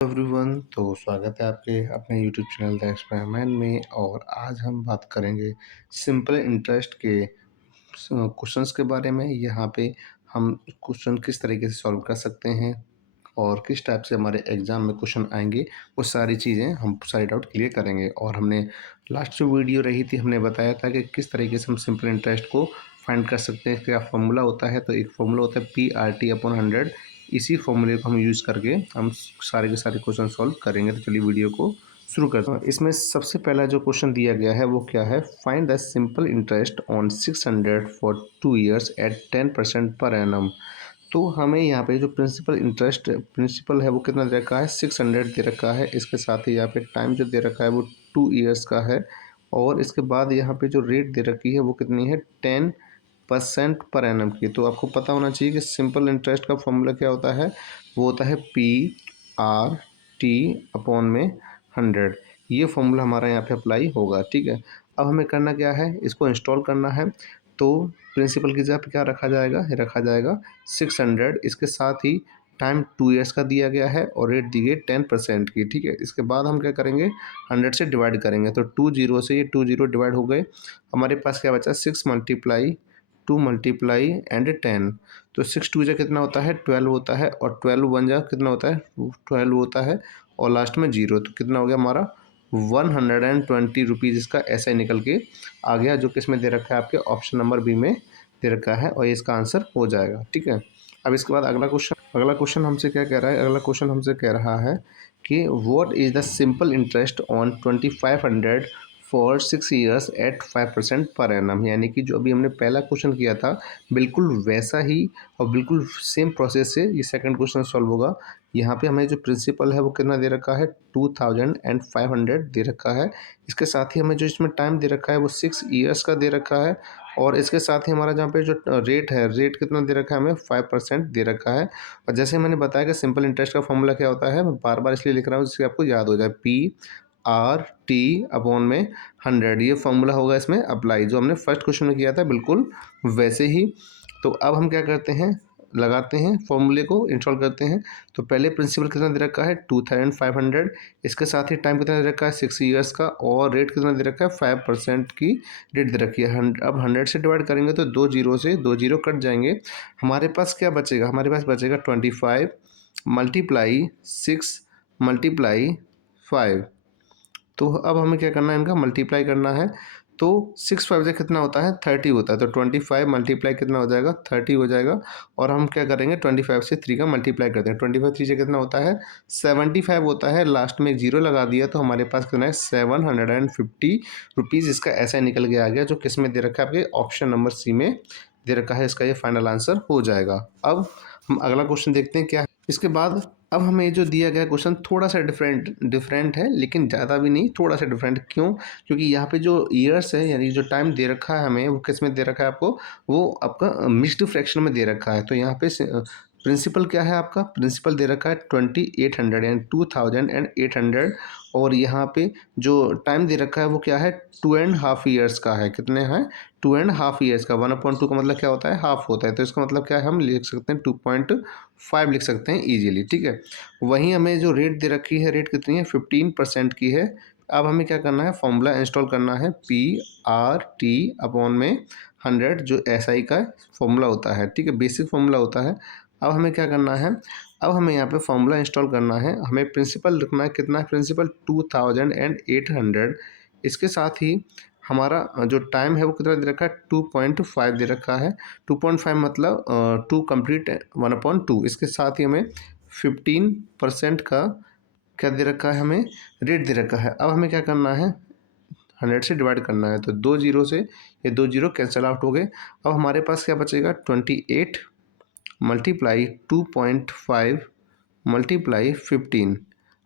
Everyone, तो स्वागत है आपके अपने यूट्यूब चैनल द एक्सपेरिमेंट में। और आज हम बात करेंगे सिंपल इंटरेस्ट के क्वेश्चंस के बारे में। यहाँ पे हम क्वेश्चन किस तरीके से सॉल्व कर सकते हैं और किस टाइप से हमारे एग्जाम में क्वेश्चन आएंगे, वो सारी चीज़ें हम साइड आउट क्लियर करेंगे। और हमने लास्ट जो वीडियो रही थी, हमने बताया था कि किस तरीके से हम सिंपल इंटरेस्ट को फाइंड कर सकते हैं, क्या फॉर्मूला होता है। तो एक फॉर्मूला होता है PRT/100। इसी फॉर्मूले को हम यूज़ करके हम सारे के सारे क्वेश्चन सॉल्व करेंगे। तो चलिए वीडियो को शुरू करते हैं। इसमें सबसे पहला जो क्वेश्चन दिया गया है वो क्या है, find the simple interest on 600 for 2 years at 10% per annum. तो हमें यहाँ पे जो प्रिंसिपल है वो कितना दे रखा है, 600 दे रखा है। इसके साथ ही यहाँ पे टाइम जो दे रखा है वो 2 years का है। और इसके बाद यहाँ पे जो रेट दे रखी है वो कितनी है, 10% पर एनम की। तो आपको पता होना चाहिए कि सिंपल इंटरेस्ट का फॉर्मूला क्या होता है, वो होता है PRT/100। ये फॉर्मूला हमारा यहाँ पे अप्लाई होगा, ठीक है। अब हमें करना क्या है, इसको इंस्टॉल करना है। तो प्रिंसिपल की जगह क्या रखा जाएगा, रखा जाएगा 600। इसके साथ ही टाइम 2 years का दिया गया है और रेट दी गई 10% की, ठीक है। इसके बाद हम क्या करेंगे, 100 से डिवाइड करेंगे। तो 20 से ये 20 डिवाइड हो गए। हमारे पास क्या बचा, 6 × 2 × 10। तो 6 × 2 कितना होता है, 12 होता है। और 12 × 1 कितना होता है, 12 होता है। और लास्ट में 0, तो कितना हो गया हमारा 120 रुपीज़। इसका ऐसा ही निकल के आ गया, जो किस में दे रखा है, आपके ऑप्शन नंबर बी में दे रखा है। और ये इसका आंसर हो जाएगा, ठीक है। अब इसके बाद अगला क्वेश्चन हमसे क्या कह रहा है, अगला क्वेश्चन हमसे कह रहा है कि what is the simple interest on 2500 for 6 years at 5% per annum. यानी कि जो अभी हमने पहला क्वेश्चन किया था, बिल्कुल वैसा ही और बिल्कुल सेम प्रोसेस से ये सेकंड क्वेश्चन सॉल्व होगा। यहाँ पे हमें जो प्रिंसिपल है वो कितना दे रखा है, 2500 दे रखा है। इसके साथ ही हमें जो इसमें टाइम दे रखा है वो 6 years का दे रखा है। और इसके साथ ही हमारा जहाँ पे जो रेट है, रेट कितना दे रखा है, हमें 5% दे रखा है। और जैसे मैंने बताया कि सिंपल इंटरेस्ट का फॉर्मूला क्या होता है, मैं बार बार इसलिए लिख रहा हूँ जिससे आपको याद हो जाए, PRT/100। ये फॉर्मूला होगा इसमें अप्लाई, जो हमने फर्स्ट क्वेश्चन में किया था बिल्कुल वैसे ही। तो अब हम क्या करते हैं, लगाते हैं फॉर्मूले को, इंस्टॉल करते हैं। तो पहले प्रिंसिपल कितना दे रखा है, 2500। इसके साथ ही टाइम कितना दे रखा है, 6 years का। और रेट कितना दे रखा है, 5% की रेट दे रखी है। अब 100 से डिवाइड करेंगे तो 2 0 से 2 0 कट जाएंगे। हमारे पास क्या बचेगा, हमारे पास बचेगा 25 × 6 × 5। तो अब हमें क्या करना है, इनका मल्टीप्लाई करना है। तो 6 5 से कितना होता है, 30 होता है। तो 25 मल्टीप्लाई कितना हो जाएगा, 30 हो जाएगा। और हम क्या करेंगे, 25 से 3 का मल्टीप्लाई करते हैं। 25 3 से कितना होता है, 75 होता है। लास्ट में एक 0 लगा दिया तो हमारे पास कितना है, 750 रुपीज़। इसका ऐसा ही निकल के आ गया, जो किस में दे रखा है, आपके ऑप्शन नंबर सी में दे रखा है। इसका ये फाइनल आंसर हो जाएगा। अब हम अगला क्वेश्चन देखते हैं क्या है। इसके बाद अब हमें जो दिया गया क्वेश्चन थोड़ा सा डिफरेंट है, लेकिन ज़्यादा भी नहीं, थोड़ा सा डिफरेंट। क्यों, क्योंकि यहाँ पे जो ईयर्स है, यानी जो टाइम दे रखा है हमें, वो किस में दे रखा है आपको, वो आपका मिक्स्ड फ्रैक्शन में दे रखा है। तो यहाँ पे प्रिंसिपल क्या है, आपका प्रिंसिपल दे रखा है 2800 यानी 2800। और यहाँ पे जो टाइम दे रखा है वो क्या है, 2.5 years का है। कितने हैं, 2.5 years का। 1/2 का मतलब क्या होता है, हाफ होता है। तो इसका मतलब क्या है, हम लिख सकते हैं 2.5 लिख सकते हैं ईजिली, ठीक है। वहीं हमें जो रेट दे रखी है, रेट कितनी है, 15% की है। अब हमें क्या करना है, फॉर्मूला इंस्टॉल करना है, PRT/100, जो SI का फॉर्मूला होता है, ठीक है, बेसिक फॉर्मूला होता है। अब हमें क्या करना है, अब हमें यहाँ पे फॉर्मूला इंस्टॉल करना है। हमें प्रिंसिपल रखना है, कितना है प्रिंसिपल, 2800। इसके साथ ही हमारा जो टाइम है वो कितना दे रखा है, 2.5 दे रखा है। 2.5 मतलब 2 कंप्लीट 1/2। इसके साथ ही हमें 15% का क्या दे रखा है, हमें रेट दे रखा है। अब हमें क्या करना है, 100 से डिवाइड करना है। तो 2 0 से ये 2 0 कैंसिल आउट हो गए। अब हमारे पास क्या बचेगा, 28 मल्टीप्लाई 2.5 मल्टीप्लाई 15।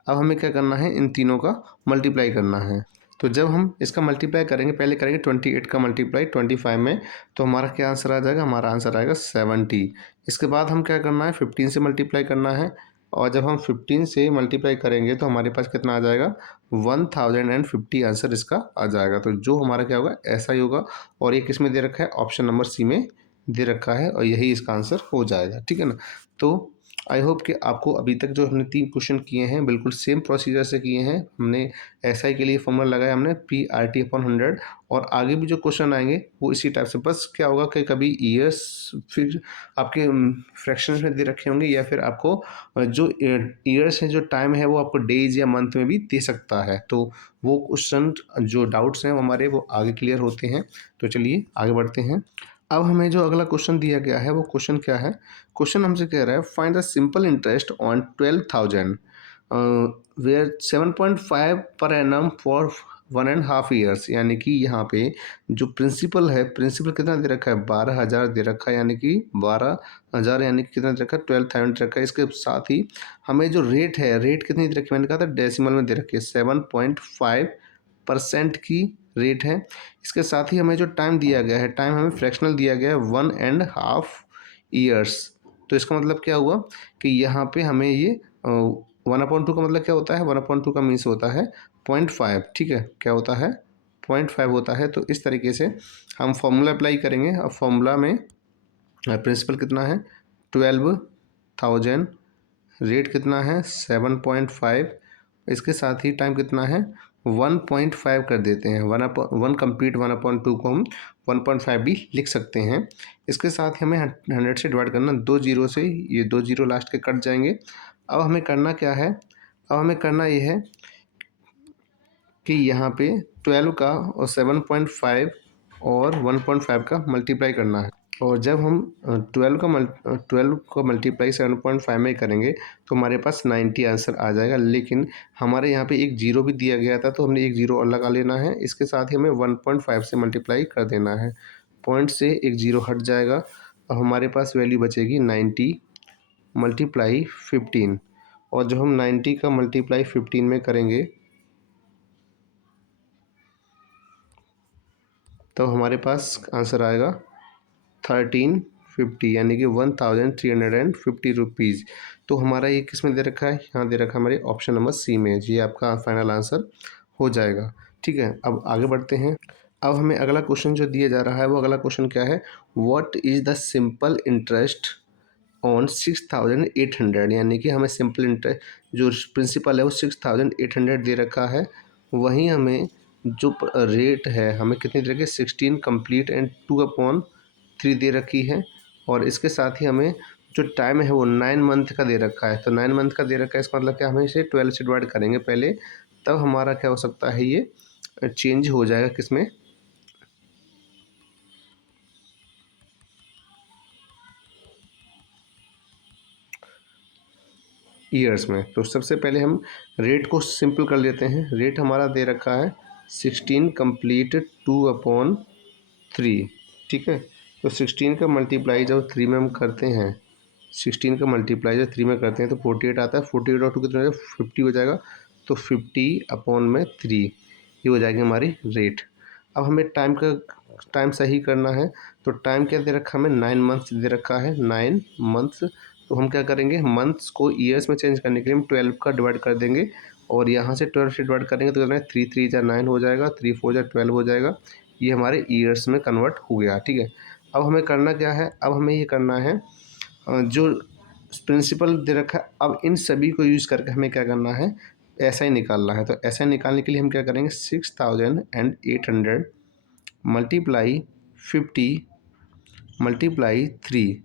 अब हमें क्या करना है, इन तीनों का मल्टीप्लाई करना है। तो जब हम इसका मल्टीप्लाई करेंगे, पहले करेंगे 28 का मल्टीप्लाई 25 में, तो हमारा क्या आंसर आ जाएगा, हमारा आंसर आएगा 70। इसके बाद हम क्या करना है, 15 से मल्टीप्लाई करना है। और जब हम 15 से मल्टीप्लाई करेंगे तो हमारे पास कितना आ जाएगा, 1050 आंसर इसका आ जाएगा। तो जो हमारा क्या होगा, ऐसा ही होगा। और ये किस में दे रखा है, ऑप्शन नंबर सी में दे रखा है। और यही इसका आंसर हो जाएगा, ठीक है ना। तो आई होप कि आपको अभी तक जो हमने 3 क्वेश्चन किए हैं बिल्कुल सेम प्रोसीजर से किए हैं। हमने एसआई के लिए फॉर्मूला लगाया हमने PRT/100 और आगे भी जो क्वेश्चन आएंगे वो इसी टाइप से। बस क्या होगा कि कभी ईयर्स फिर आपके फ्रैक्शंस में दे रखे होंगे या फिर आपको जो ईयर्स है जो टाइम है वो आपको डेज या मंथ में भी दे सकता है। तो वो क्वेश्चन जो डाउट्स हैं वो हमारे वो आगे क्लियर होते हैं। तो चलिए आगे बढ़ते हैं। अब हमें जो अगला क्वेश्चन दिया गया है वो क्वेश्चन क्या है। क्वेश्चन हमसे कह रहा है find the simple interest on 12,000 where 7.5 per annum for 1.5 years. यानी कि यहाँ पे जो प्रिंसिपल है, प्रिंसिपल कितना दे रखा है 12,000 दे रखा है, यानी कि 12,000 यानी कि कितना दे रखा है 12,000 दे रखा है। इसके साथ ही हमें जो रेट है, रेट कितनी दे रखी है मैंने कहा था डेसिमल में दे रखी है 7.5% की रेट है। इसके साथ ही हमें जो टाइम दिया गया है, टाइम हमें फ्रैक्शनल दिया गया है 1.5 ईयर्स। तो इसका मतलब क्या हुआ कि यहाँ पे हमें ये 1/2 का मतलब क्या होता है, 1/2 का मीन्स होता है 0.5। ठीक है, क्या होता है 0.5 होता है। तो इस तरीके से हम फॉर्मूला अप्लाई करेंगे। अब फॉर्मूला में प्रिंसिपल कितना है 12,000, रेट कितना है 7.5, इसके साथ ही टाइम कितना है 1.5 कर देते हैं। 1 कंप्लीट 1/2 को हम 1.5 भी लिख सकते हैं। इसके साथ ही हमें 100 से डिवाइड करना, 2 जीरो से, ये 2 जीरो लास्ट के कट जाएंगे। अब हमें करना क्या है, अब हमें करना ये है कि यहाँ पे 12 का और 7.5 और 1.5 का मल्टीप्लाई करना है। और जब हम 12 का मल्टीप्लाई 7.5 में करेंगे तो हमारे पास 90 आंसर आ जाएगा। लेकिन हमारे यहाँ पे एक जीरो भी दिया गया था तो हमने एक जीरो और लगा लेना है। इसके साथ ही हमें 1.5 से मल्टीप्लाई कर देना है, पॉइंट से एक जीरो हट जाएगा। अब हमारे पास वैल्यू बचेगी 90 मल्टीप्लाई 15। और जब हम 90 का मल्टीप्लाई 15 में करेंगे तो हमारे पास आंसर आएगा 1350, यानी कि 1350 रुपीज़। तो हमारा ये किस में दे रखा है, यहाँ दे रखा है हमारे ऑप्शन नंबर सी में। ये आपका फाइनल आंसर हो जाएगा। ठीक है, अब आगे बढ़ते हैं। अब हमें अगला क्वेश्चन जो दिया जा रहा है वो अगला क्वेश्चन क्या है, what is the simple interest on 6,800। यानी कि हमें सिंपल इंटरेस्ट जो प्रिंसिपल है वो 6,800 दे रखा है। वहीं हमें जो रेट है हमें कितनी दे रखी है 16 कंप्लीट एंड 2/3 दे रखी है। और इसके साथ ही हमें जो टाइम है वो 9 मंथ का दे रखा है। तो 9 मंथ का दे रखा है, इसका मतलब क्या, हमें इसे 12 से डिवाइड करेंगे पहले, तब हमारा क्या हो सकता है ये चेंज हो जाएगा किसमें, ईयर्स में। तो सबसे पहले हम रेट को सिंपल कर लेते हैं। रेट हमारा दे रखा है 16 कंप्लीट 2/3। ठीक है, तो 16 का मल्टीप्लाई जब 3 में हम करते हैं, 16 का मल्टीप्लाई जब 3 में करते हैं तो 48 आता है। 48 और 2 कितना हो जाएगा 50 हो जाएगा। तो 50/3 ये हो जाएगी हमारी रेट। अब हमें टाइम सही करना है। तो टाइम क्या दे रखा है हमें 9 मंथ्स दे रखा है, 9 मंथ्स। तो हम क्या करेंगे, मंथ्स को ईयर्स में चेंज करने के लिए हम 12 का डिवाइड कर देंगे। और यहाँ से 12 से डिवाइड करेंगे तो कितना है 3 3 जा 9 हो जाएगा, 3 4 जा 12 हो जाएगा। ये हमारे ईयर्स में कन्वर्ट हो गया। ठीक है, अब हमें करना क्या है, अब हमें ये करना है जो प्रिंसिपल दे रखा है, अब इन सभी को यूज़ करके हमें क्या करना है, ऐसा ही निकालना है। तो ऐसा ही निकालने के लिए हम क्या करेंगे 6,800 मल्टीप्लाई 50 मल्टीप्लाई 3।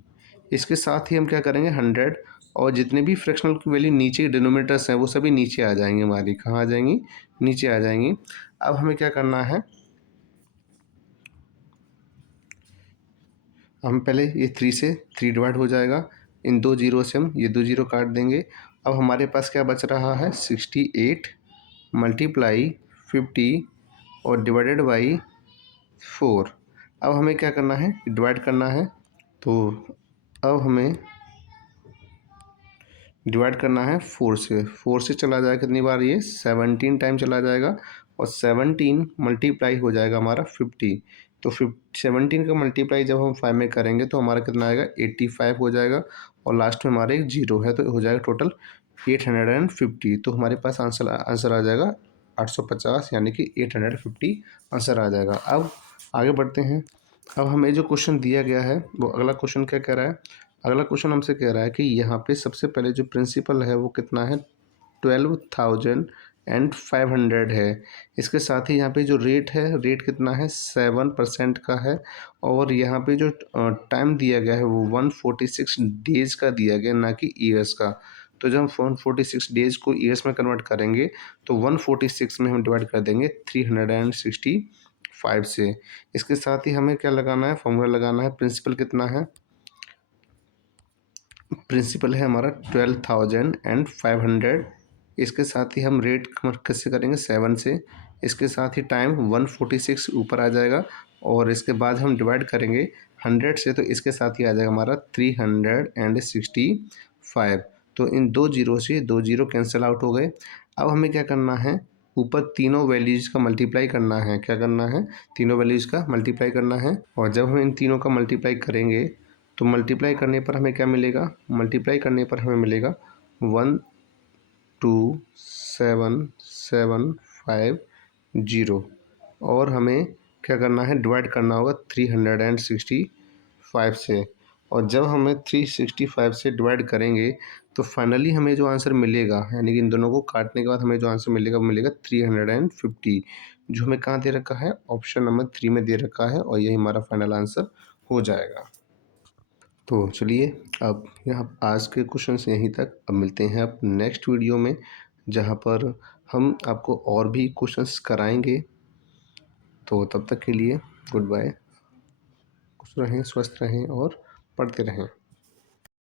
इसके साथ ही हम क्या करेंगे 100, और जितने भी फ्रैक्शनल की वैल्यू नीचे डिनोमिनेटर्स हैं वो सभी नीचे आ जाएंगे, हमारी कहाँ आ जाएंगी, नीचे आ जाएंगी। अब हमें क्या करना है, हम पहले ये 3 से 3 डिवाइड हो जाएगा, इन 2 जीरो से हम ये 2 जीरो काट देंगे। अब हमारे पास क्या बच रहा है 68 मल्टीप्लाई 50 और डिवाइडेड बाई 4। अब हमें क्या करना है, डिवाइड करना है। तो अब हमें डिवाइड करना है 4 से। 4 से चला जाएगा कितनी बार, ये 17 टाइम चला जाएगा। और 17 मल्टीप्लाई हो जाएगा हमारा 50। तो 17 का मल्टीप्लाई जब हम 5 में करेंगे तो हमारा कितना आएगा 85 हो जाएगा। और लास्ट में हमारे एक जीरो है तो हो जाएगा टोटल 850। तो हमारे पास आंसर आ जाएगा 850, यानी कि 850 आंसर आ जाएगा। अब आगे बढ़ते हैं। अब हमें जो क्वेश्चन दिया गया है वो अगला क्वेश्चन क्या कह रहा है, अगला क्वेश्चन हमसे कह रहा है कि यहाँ पे सबसे पहले जो प्रिंसिपल है वो कितना है, 12,500 है। इसके साथ ही यहाँ पे जो रेट है, रेट कितना है, 7% का है। और यहाँ पे जो टाइम दिया गया है वो 146 डेज़ का दिया गया, ना कि ईयर्स का। तो जब हम 146 डेज़ को ईयर्स में कन्वर्ट करेंगे तो 146 में हम डिवाइड कर देंगे 365 से। इसके साथ ही हमें क्या लगाना है, फॉर्मूला लगाना है। प्रिंसिपल कितना है, प्रिंसिपल है हमारा 12,500। इसके साथ ही हम रेट कैसे करेंगे, 7 से। इसके साथ ही टाइम 146 ऊपर आ जाएगा और इसके बाद हम डिवाइड करेंगे 100 से, तो इसके साथ ही आ जाएगा हमारा 365। तो इन दो जीरो से दो जीरो कैंसिल आउट हो गए। अब हमें क्या करना है, ऊपर तीनों वैल्यूज़ का मल्टीप्लाई करना है। क्या करना है, तीनों वैल्यूज़ का मल्टीप्लाई करना है। और जब हम इन तीनों का मल्टीप्लाई करेंगे तो मल्टीप्लाई करने पर हमें क्या मिलेगा, मल्टीप्लाई करने पर हमें मिलेगा 127,750। और हमें क्या करना है, डिवाइड करना होगा 365 से। और जब हमें 365 से डिवाइड करेंगे तो फाइनली हमें जो आंसर मिलेगा, यानी कि इन दोनों को काटने के बाद हमें जो आंसर मिलेगा वो मिलेगा 350, जो हमें कहाँ दे रखा है, ऑप्शन नंबर 3 में दे रखा है। और यही हमारा फाइनल आंसर हो जाएगा। तो चलिए, अब यहाँ आज के क्वेश्चंस यहीं तक। अब मिलते हैं अब नेक्स्ट वीडियो में, जहाँ पर हम आपको और भी क्वेश्चंस कराएंगे। तो तब तक के लिए गुड बाय। खुश रहें, स्वस्थ रहें और पढ़ते रहें।